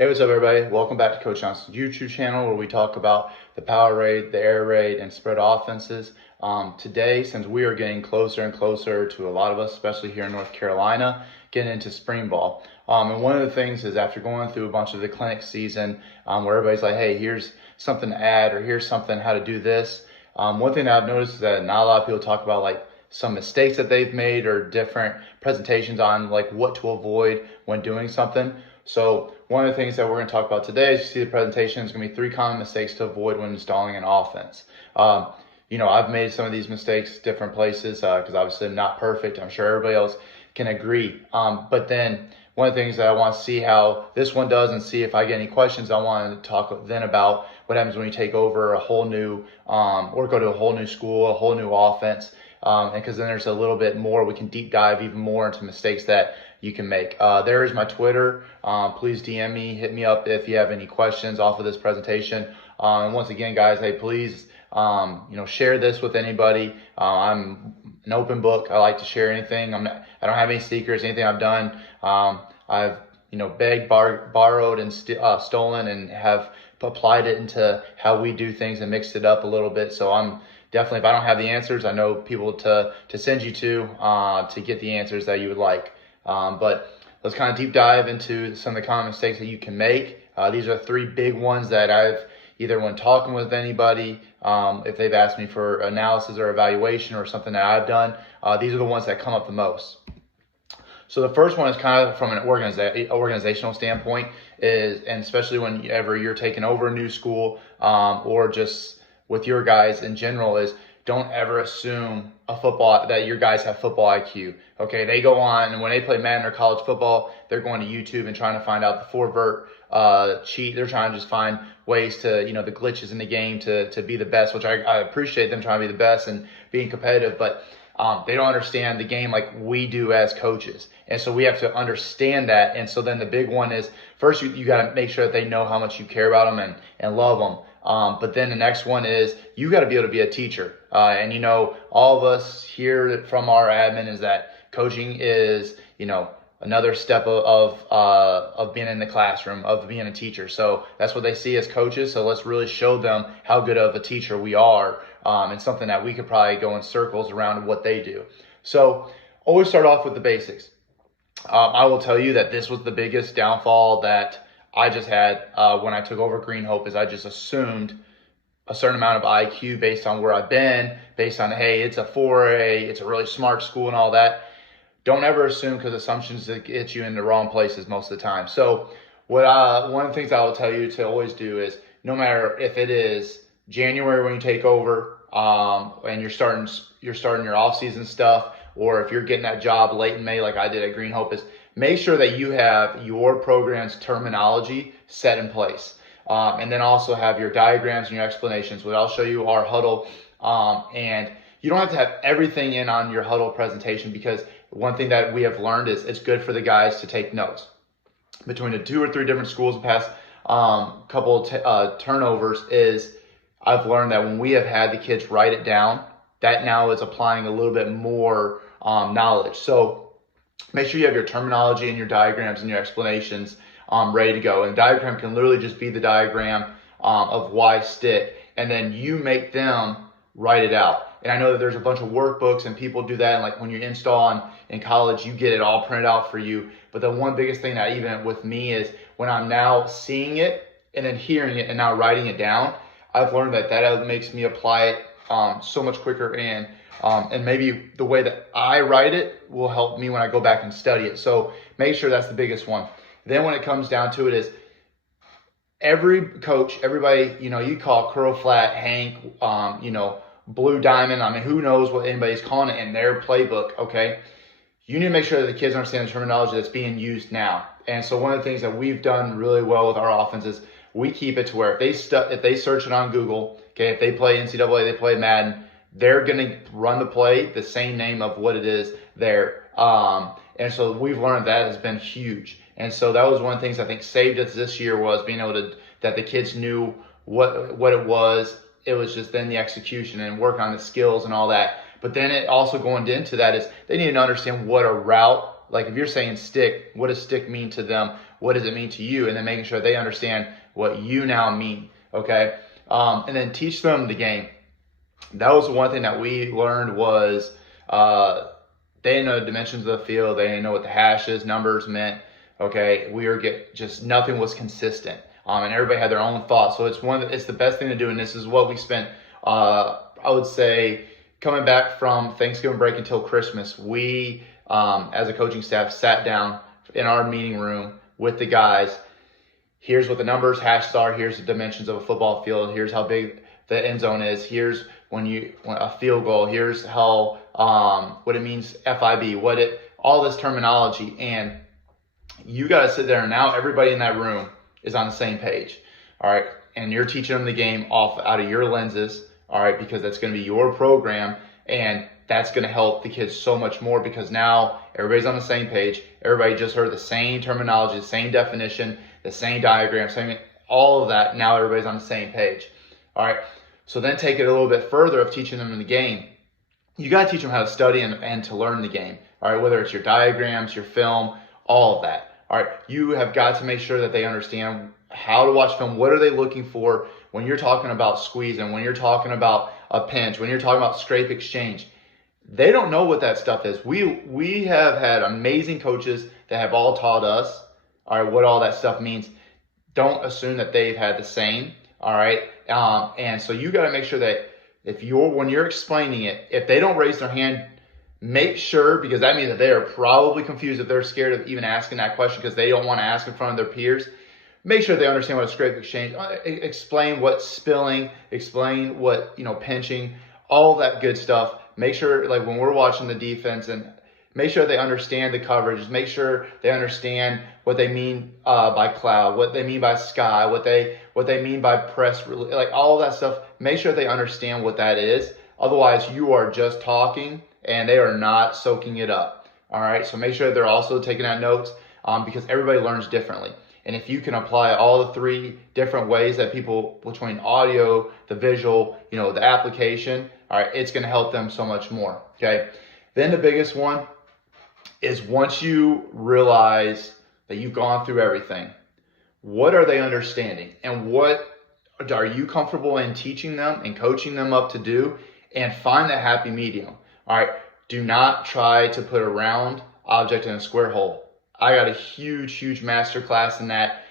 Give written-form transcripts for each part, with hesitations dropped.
Hey, what's up, everybody? Welcome back to Coach Johnson's YouTube channel, where we talk about the power raid, the air raid, and spread offenses. Today, since we are getting closer and closer to a lot of us, especially here in North Carolina, getting into spring ball. And one of the things is, after going through a bunch of the clinic season, where everybody's like, hey, here's something to add, or here's something how to do this. One thing that I've noticed is that not a lot of people talk about like some mistakes that they've made or different presentations on like what to avoid when doing something. So one of the things that we're going to talk about today, as you see the presentation, is going to be 3 common mistakes to avoid when installing an offense. I've made some of these mistakes different places because obviously I'm not perfect. I'm sure everybody else can agree. But then one of the things that I want to see how this one does and see if I get any questions, I want to talk then about what happens when you take over a whole new or go to a whole new school, a whole new offense. And because then there's a little bit more, we can deep dive even more into mistakes that you can make. There is my Twitter. Please DM me, hit me up if you have any questions off of this presentation. And once again, guys, hey, please, share this with anybody. I'm an open book. I like to share anything. I don't have any secrets. Anything I've done, I've begged, borrowed, and stolen, and have applied it into how we do things and mixed it up a little bit. So I'm definitely, if I don't have the answers, I know people to send you to get the answers that you would like. But let's kind of deep dive into some of the common mistakes that you can make. These are 3 big ones that I've either when talking with anybody, if they've asked me for analysis or evaluation or something that I've done, these are the ones that come up the most. So the first one is kind of from an organizational standpoint and especially whenever you're taking over a new school, or just with your guys in general, is don't ever assume that your guys have football IQ. Okay, they go on, and when they play Madden or college football, they're going to YouTube and trying to find out the 4-vert cheat. They're trying to just find ways to, the glitches in the game to be the best, which I appreciate them trying to be the best and being competitive, but they don't understand the game like we do as coaches. And so we have to understand that. And so then the big one is, first, you got to make sure that they know how much you care about them and love them. But then the next one is you got to be able to be a teacher. And all of us hear from our admin is that coaching is, another step of being in the classroom, of being a teacher. So that's what they see as coaches. So let's really show them how good of a teacher we are, and something that we could probably go in circles around what they do. So always start off with the basics. I will tell you that this was the biggest downfall that I just had when I took over Green Hope, is I just assumed a certain amount of IQ based on where I've been, based on, hey, it's a 4A, it's a really smart school and all that. Don't ever assume, because assumptions get you in the wrong places most of the time. So one of the things I will tell you to always do is, no matter if it is January when you take over, and you're starting your off-season stuff, or if you're getting that job late in May like I did at Green Hope, is make sure that you have your program's terminology set in place. And then also have your diagrams and your explanations, which I'll show you our huddle. And you don't have to have everything in on your huddle presentation, because one thing that we have learned is it's good for the guys to take notes. Between the 2 or 3 different schools the past couple turnovers, is I've learned that when we have had the kids write it down, that now is applying a little bit more knowledge. So make sure you have your terminology and your diagrams and your explanations ready to go. And diagram can literally just be the diagram of why stick, and then you make them write it out. And I know that there's a bunch of workbooks and people do that, and like when you install in college, you get it all printed out for you. But the one biggest thing that even with me is, when I'm now seeing it and then hearing it and now writing it down, I've learned that makes me apply it so much quicker, and maybe the way that I write it will help me when I go back and study it. So make sure that's the biggest one. Then when it comes down to it, is every coach, everybody, you call Curl Flat, Hank, Blue Diamond. I mean, who knows what anybody's calling it in their playbook, okay? You need to make sure that the kids understand the terminology that's being used now. And so one of the things that we've done really well with our offense is we keep it to where if they search it on Google, okay, if they play NCAA, they play Madden, they're going to run the play the same name of what it is there. And so we've learned that has been huge. And so that was one of the things I think saved us this year, was being able that the kids knew what it was. It was just then the execution and work on the skills and all that. But then it also going into that is they need to understand what a route, like if you're saying stick, what does stick mean to them? what does it mean to you, and then making sure they understand what you now mean, okay? And then teach them the game. That was one thing that we learned was they didn't know the dimensions of the field. They didn't know what the hashes, numbers meant. Okay, just nothing was consistent, and everybody had their own thoughts. So it's the best thing to do, and this is what we spent. I would say coming back from Thanksgiving break until Christmas, we as a coaching staff sat down in our meeting room with the guys. Here's what the numbers, hashes are. Here's the dimensions of a football field. Here's how big the end zone is. Here's when a field goal. Here's how what it means FIB. All this terminology, and you got to sit there, and now everybody in that room is on the same page. All right, and you're teaching them the game out of your lenses. All right, because that's going to be your program, and that's going to help the kids so much more because now everybody's on the same page. Everybody just heard the same terminology, the same definition, the same diagram, all of that. Now everybody's on the same page. All right, so then take it a little bit further of teaching them in the game. You got to teach them how to study and to learn the game. All right, whether it's your diagrams, your film, all of that. All right, you have got to make sure that they understand how to watch film. What are they looking for when you're talking about squeezing, when you're talking about a pinch, when you're talking about scrape exchange? They don't know what that stuff is. We have had amazing coaches that have all taught us, all right, what all that stuff means. Don't assume that they've had the same, all right? And so you got to make sure that when you're explaining it, if they don't raise their hand, make sure, because that means that they are probably confused if they're scared of even asking that question because they don't want to ask in front of their peers. Make sure they understand what a scrape exchange, explain what spilling, explain what, pinching, all that good stuff. Make sure, like when we're watching the defense, and make sure they understand the coverages, make sure they understand what they mean by cloud, what they mean by sky, what they mean by press, like all that stuff. Make sure they understand what that is. Otherwise, you are just talking and they are not soaking it up. All right, so make sure they're also taking out notes because everybody learns differently. And if you can apply all the three different ways that people, between audio, the visual, the application, all right, it's going to help them so much more. Okay. Then the biggest one is once you realize that you've gone through everything, what are they understanding and what are you comfortable in teaching them and coaching them up to do, and find that happy medium. All right. Do not try to put a round object in a square hole. I got a huge master class in that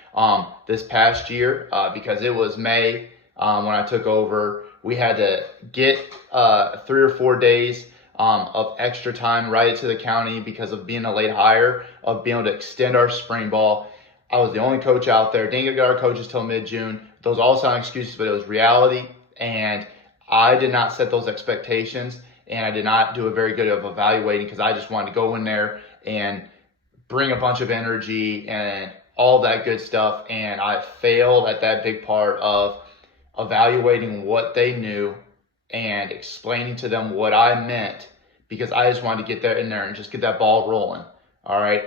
this past year because it was May when I took over. We had to get 3 or 4 days of extra time right to the county because of being a late hire, of being able to extend our spring ball. I was the only coach out there. Didn't get our coaches till mid-June. Those all sound excuses, but it was reality. And I did not set those expectations, and I did not do a very good of evaluating because I just wanted to go in there and bring a bunch of energy and all that good stuff. And I failed at that big part of evaluating what they knew and explaining to them what I meant because I just wanted to get there in there and just get that ball rolling. All right.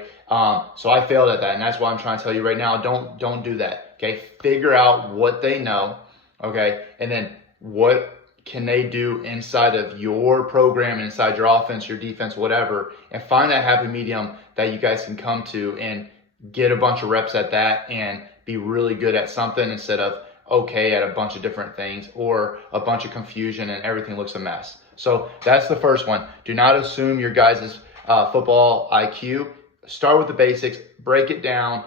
So I failed at that. And that's why I'm trying to tell you right now, don't do that. Okay. Figure out what they know. Okay. And then what can they do inside of your program, inside your offense, your defense, whatever, and find that happy medium that you guys can come to and get a bunch of reps at that and be really good at something instead of okay at a bunch of different things or a bunch of confusion and everything looks a mess. So that's the first one. Do not assume your guys' football IQ. Start with the basics, break it down,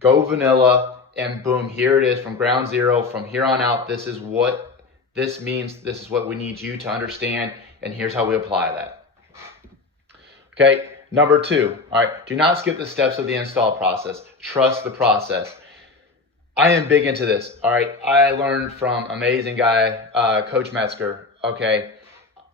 go vanilla, and boom, here it is from ground zero. From here on out, this is what this means. This is what we need you to understand, and here's how we apply that. Okay, number 2. All right, do not skip the steps of the install process. Trust the process. I am big into this. All right, I learned from amazing guy, Coach Metzger. Okay,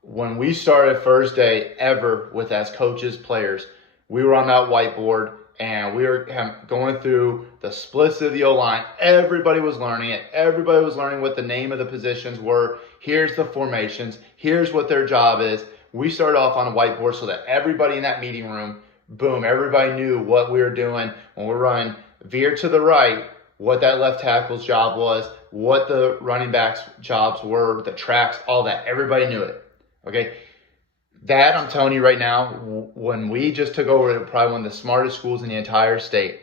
when we started first day ever with as coaches, players, we were on that whiteboard and we were going through the splits of the O-line. Everybody was learning it. Everybody was learning what the name of the positions were. Here's the formations. Here's what their job is. We started off on a whiteboard so that everybody in that meeting room, boom, everybody knew what we were doing when we're running veer to the right, what that left tackle's job was, what the running back's jobs were, the tracks, all that. Everybody knew it. Okay. That, I'm telling you right now, when we just took over, probably one of the smartest schools in the entire state.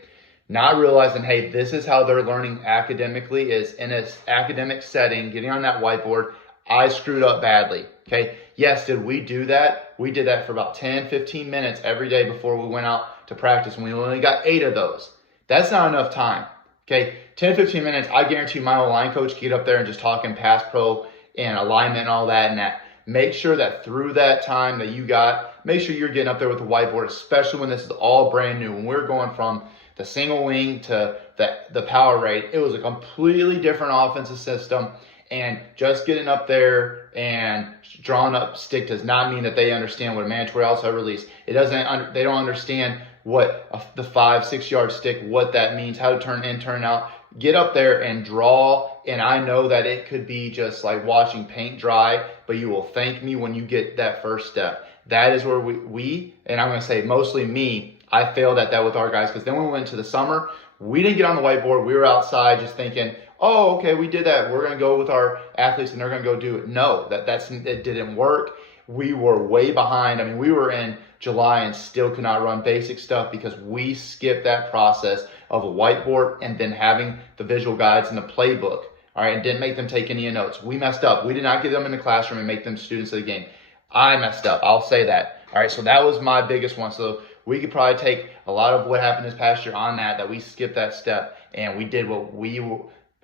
not realizing, hey, this is how they're learning academically, is in an academic setting, getting on that whiteboard. I screwed up badly. Okay. Yes, did we do that? We did that for about 10, 15 minutes every day before we went out to practice, and we only got 8 of those. That's not enough time. Okay. 10, 15 minutes, I guarantee my line coach can get up there and just talking pass pro and alignment and all that and that. Make sure that through that time that you got, make sure you're getting up there with the whiteboard, especially when this is all brand new. When we're going from the single wing to the power rate, it was a completely different offensive system. And just getting up there and drawing up stick does not mean that they understand what a mandatory outside release. It doesn't. They don't understand what the 5-6 yard stick, what that means, how to turn in, turn out. Get up there and draw. And I know that it could be just like watching paint dry, but you will thank me when you get that first step. That is where we and I'm going to say mostly me, I failed at that with our guys, because then when we went to the summer, we didn't get on the whiteboard. We were outside just thinking, oh, okay, we did that. We're going to go with our athletes and they're going to go do it. No, it didn't work. We were way behind. I mean, we were in July and still could not run basic stuff because we skipped that process of a whiteboard and then having the visual guides and the playbook. All right, and didn't make them take any notes. We messed up. We did not get them in the classroom and make them students of the game. I messed up. I'll say that. All right, so that was my biggest one. So we could probably take a lot of what happened this past year on that we skipped that step and we did what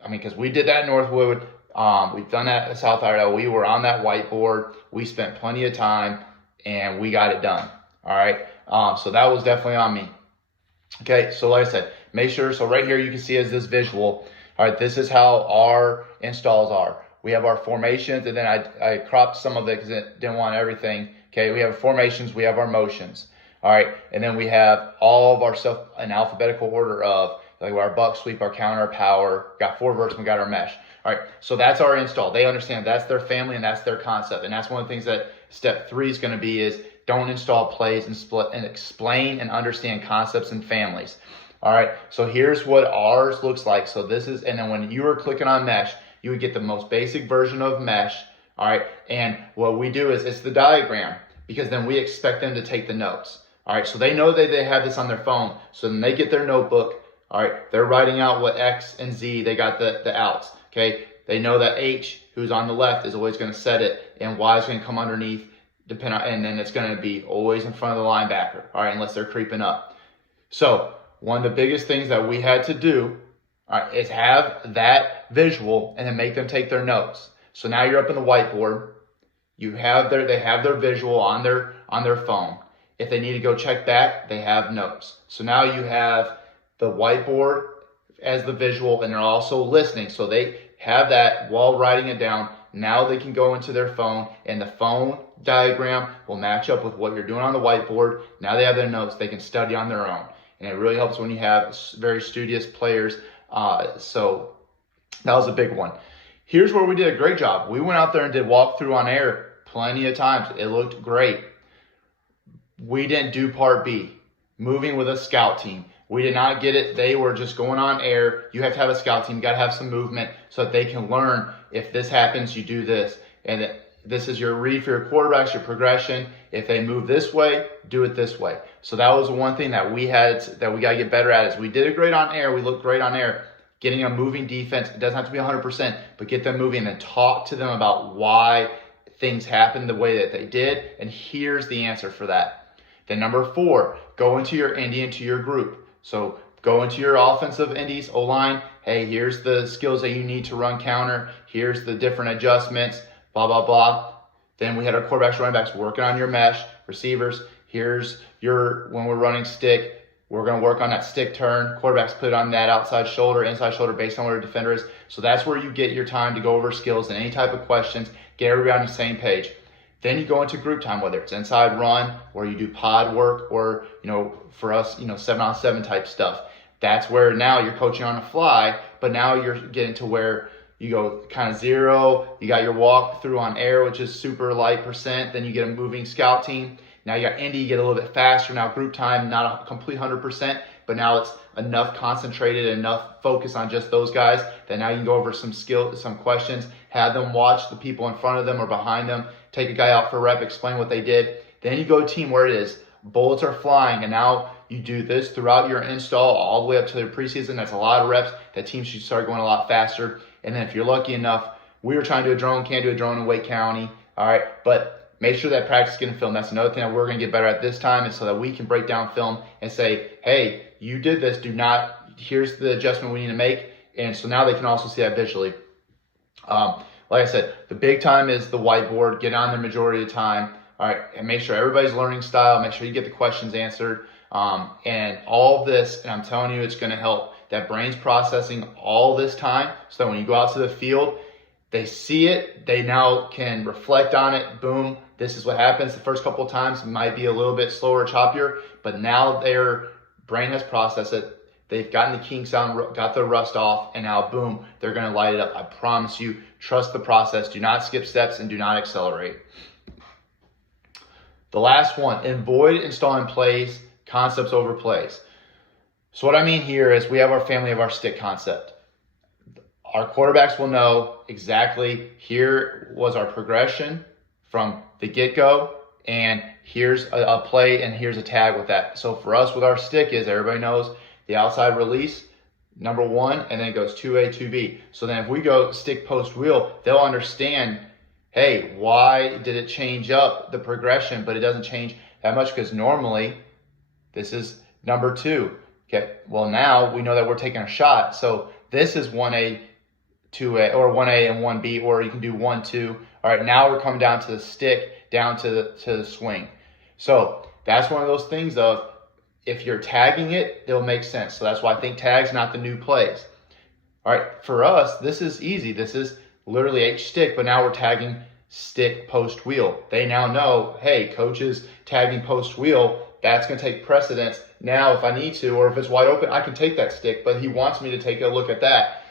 because we did that in Northwood. We've done that at South Iredell. We were on that whiteboard. We spent plenty of time and we got it done. All right. So that was definitely on me. Okay. So like I said, make sure. So right here, you can see as this visual. All right. This is how our installs are. We have our formations, and then I cropped some of it because it didn't want everything. Okay. We have formations. We have our motions. All right. And then we have all of our stuff in alphabetical order of like our buck sweep, our counter, our power, got 4 verts, we got our mesh. All right, so that's our install. They understand that's their family and that's their concept. And that's one of the things that step 3 is going to be is don't install plays and split and explain and understand concepts and families. All right, so here's what ours looks like. So this is, and then when you were clicking on mesh, you would get the most basic version of mesh. All right, and what we do is it's the diagram, because then we expect them to take the notes. All right, so they know that they have this on their phone. So then they get their notebook. All right, they're writing out what X and Z, they got the outs, okay? They know that H, who's on the left, is always going to set it, and Y is going to come underneath, and then it's going to be always in front of the linebacker, all right, unless they're creeping up. So one of the biggest things that we had to do, all right, is have that visual and then make them take their notes. So now you're up in the whiteboard. They have their visual on their phone. If they need to go check back, they have notes. So now you have the whiteboard as the visual, and they're also listening. So they have that while writing it down. Now they can go into their phone, and the phone diagram will match up with what you're doing on the whiteboard. Now they have their notes. They can study on their own. And it really helps when you have very studious players. So that was a big one. Here's where we did a great job. We went out there and did walkthrough on air plenty of times. It looked great. We didn't do part B, moving with a scout team. We did not get it. They were just going on air. You have to have a scout team. You got to have some movement so that they can learn, if this happens, you do this. And this is your read for your quarterbacks, your progression. If they move this way, do it this way. So that was one thing that we got to get better at. Is we did it great on air. We looked great on air. Getting a moving defense, it doesn't have to be 100%, but get them moving and then talk to them about why things happened the way that they did. And here's the answer for that. Then number 4, go into your indie, into your group. So go into your offensive indies, O-line. Hey, here's the skills that you need to run counter. Here's the different adjustments, blah, blah, blah. Then we had our quarterbacks, running backs working on your mesh, receivers. Here's when we're running stick, we're going to work on that stick turn. Quarterbacks put it on that outside shoulder, inside shoulder, based on where the defender is. So that's where you get your time to go over skills and any type of questions, get everybody on the same page. Then you go into group time, whether it's inside run or you do pod work or, for us, 7-on-7 type stuff. That's where now you're coaching on the fly, but now you're getting to where you go kind of 0. You got your walk through on air, which is super light percent. Then you get a moving scout team. Now you got indie, you get a little bit faster. Now group time, not a complete 100%, but now it's enough concentrated, enough focus on just those guys that now you can go over some questions, have them watch the people in front of them or behind them, take a guy out for a rep, explain what they did. Then you go team where it is bullets are flying, and now You do this throughout your install all the way up to the preseason. That's a lot of reps. That team should start going a lot faster. And then if you're lucky enough, we were trying to do a drone, can't do a drone in Wake County. All right, but make sure that practice getting film. That's another thing that we're going to get better at this time, is so that we can break down film and say, hey, you did this. Here's the adjustment we need to make. And so now they can also see that visually. Like I said, the big time is the whiteboard. Get on there majority of the time. All right, and make sure everybody's learning style. Make sure you get the questions answered. And all of this, and I'm telling you, it's going to help. That brain's processing all this time, so that when you go out to the field, they see it. They now can reflect on it. Boom, this is what happens. The first couple of times might be a little bit slower, choppier, but now their brain has processed it. They've gotten the kinks out, got the rust off, and now boom, they're going to light it up. I promise you, trust the process. Do not skip steps and do not accelerate. The last one, avoid installing plays, concepts over plays. So what I mean here is we have our family of our stick concept. Our quarterbacks will know exactly, here was our progression from the get-go, and here's a play, and here's a tag with that. So for us, with our stick is, everybody knows the outside release, number 1, and then it goes 2A, 2B. So then if we go stick post wheel, they'll understand, hey, why did it change up the progression, but it doesn't change that much, because normally this is number 2. Okay, well now we know that we're taking a shot. So this is 1A, 2A, or 1A and 1B, or you can do 1, 2. All right, now we're coming down to the stick, down to the swing. So that's one of those things of, if you're tagging it, it'll make sense. So that's why I think tag's not the new plays. All right, for us, this is easy. This is literally H stick, but now we're tagging stick post wheel. They now know, hey, coach is tagging post wheel. That's going to take precedence. Now, if I need to, or if it's wide open, I can take that stick, but he wants me to take a look at that.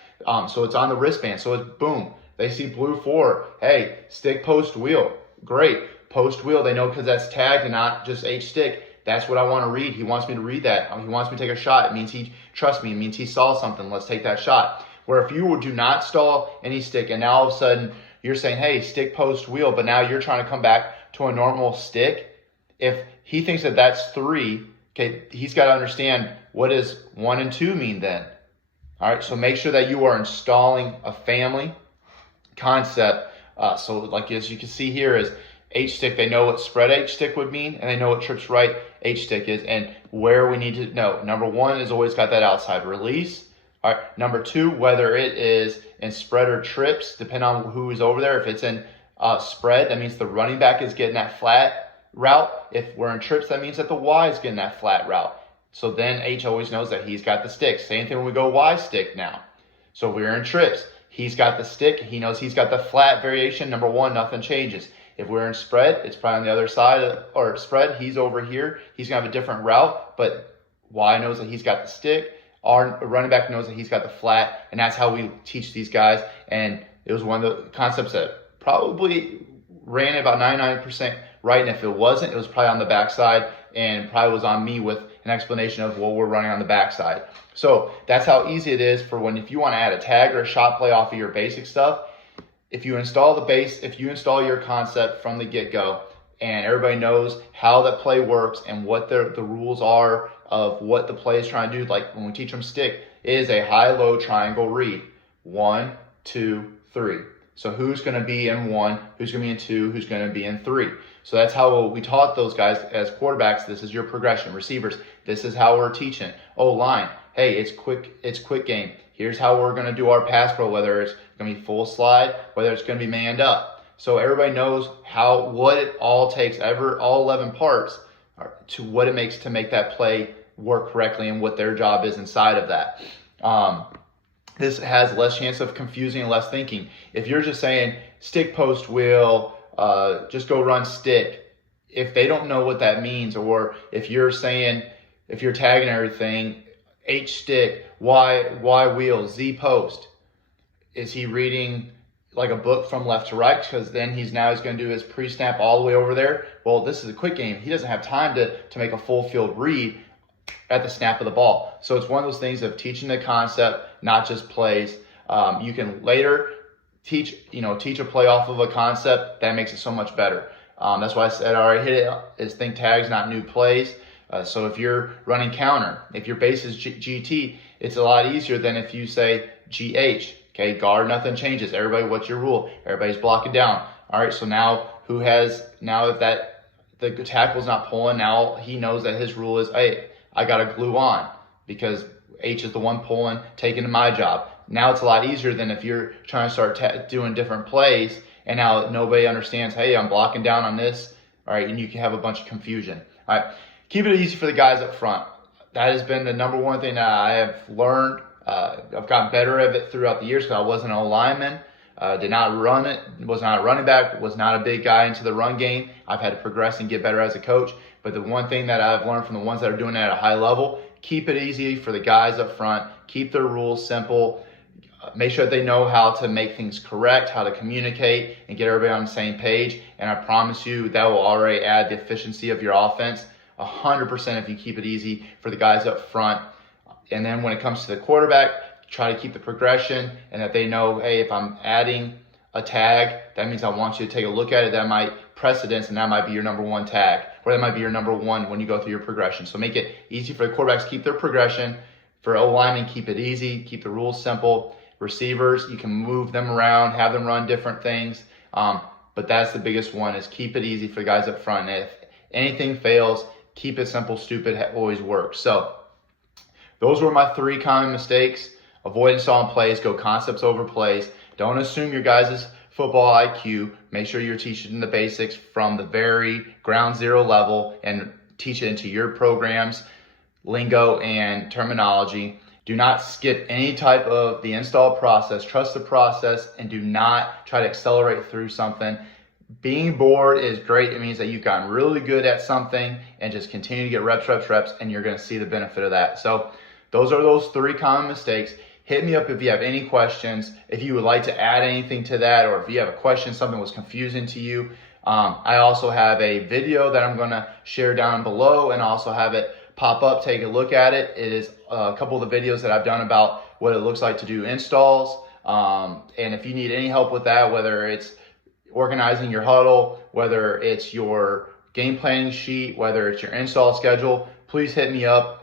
So it's on the wristband. So it's boom. They see blue 4. Hey, stick post wheel. Great. Post wheel, they know because that's tagged and not just H stick. That's what I want to read. He wants me to read that. He wants me to take a shot. It means he trusts me. It means he saw something. Let's take that shot. Where if you do not stall any stick, and now all of a sudden you're saying, hey, stick post wheel, but now you're trying to come back to a normal stick. If he thinks that that's 3, okay, he's got to understand, what does 1 and 2 mean then? All right, so make sure that you are installing a family concept. So like as you can see here is H stick, they know what spread H stick would mean, and they know what trips right H stick is, and where we need to know. Number 1 is always got that outside release. All right, number 2, whether it is in spread or trips, depending on who is over there. If it's in spread, that means the running back is getting that flat route. If we're in trips, that means that the Y is getting that flat route. So then H always knows that he's got the stick. Same thing when we go Y stick now. So we're in trips. He's got the stick. He knows he's got the flat variation. Number 1, nothing changes. If we're in spread, it's probably on the other side, or spread, he's over here. He's going to have a different route, but Y knows that he's got the stick. Our running back knows that he's got the flat, and that's how we teach these guys. And it was one of the concepts that probably ran about 99% right, and if it wasn't, it was probably on the backside, and probably was on me with an explanation of what we're running on the backside. So that's how easy it is for if you want to add a tag or a shot play off of your basic stuff. If you install your concept from the get-go, and everybody knows how that play works and what the rules are of what the play is trying to do, like when we teach them stick, it is a high-low triangle read. 1, 2, 3. So who's going to be in 1, who's going to be in 2, who's going to be in 3. So that's how we taught those guys as quarterbacks. This is your progression. Receivers, this is how we're teaching. line, hey, it's quick game. Here's how we're going to do our pass pro, whether it's going to be full slide, whether it's going to be manned up. So everybody knows what it all takes, all 11 parts, to what it makes to make that play work correctly and what their job is inside of that. This has less chance of confusing and less thinking. If you're just saying stick post wheel, just go run stick, if they don't know what that means, or if you're tagging everything, H stick, Y wheel, Z post, is he reading like a book from left to right? Because then he's going to do his pre-snap all the way over there. Well, this is a quick game. He doesn't have time to make a full field read at the snap of the ball. So it's one of those things of teaching the concept, not just plays. You can later teach a play off of a concept. That makes it so much better. That's why I said I already hit it, is think tags, not new plays. So if you're running counter, if your base is GT, it's a lot easier than if you say GH. Okay, guard, nothing changes. Everybody, what's your rule? Everybody's blocking down. All right, so now if the tackle's not pulling, now he knows that his rule is, hey, I got to glue on because H is the one pulling, taking my job. Now it's a lot easier than if you're trying to start doing different plays and now nobody understands, hey, I'm blocking down on this. All right, and you can have a bunch of confusion. All right, keep it easy for the guys up front. That has been the number one thing that I have learned. I've gotten better at it throughout the years because I wasn't a lineman. Did not run it, was not a running back, was not a big guy into the run game. I've had to progress and get better as a coach. But the one thing that I've learned from the ones that are doing it at a high level, keep it easy for the guys up front. Keep their rules simple. Make sure that they know how to make things correct, how to communicate, and get everybody on the same page. And I promise you that will already add the efficiency of your offense 100% if you keep it easy for the guys up front. And then when it comes to the quarterback, try to keep the progression and that they know, hey, if I'm adding a tag, that means I want you to take a look at it. That might precedence, and that might be your number one tag, or that might be your number one when you go through your progression. So make it easy for the quarterbacks, keep their progression. For O-linemen, keep it easy, keep the rules simple. Receivers, you can move them around, have them run different things. But that's the biggest one, is keep it easy for the guys up front. And if anything fails, keep it simple. Stupid always works. So those were my 3 common mistakes. Avoid installing plays, go concepts over plays. Don't assume your guys' football IQ. Make sure you're teaching the basics from the very ground zero level and teach it into your programs, lingo, and terminology. Do not skip any type of the install process. Trust the process and do not try to accelerate through something. Being bored is great. It means that you've gotten really good at something, and just continue to get reps, and you're going to see the benefit of that. So those are those 3 common mistakes. Hit me up if you have any questions, if you would like to add anything to that, or if you have a question, something was confusing to you. I also have a video that I'm going to share down below, and also have it pop up. Take a look at it. It is a couple of the videos that I've done about what it looks like to do installs. And if you need any help with that, whether it's organizing your huddle, whether it's your game planning sheet, whether it's your install schedule, please hit me up.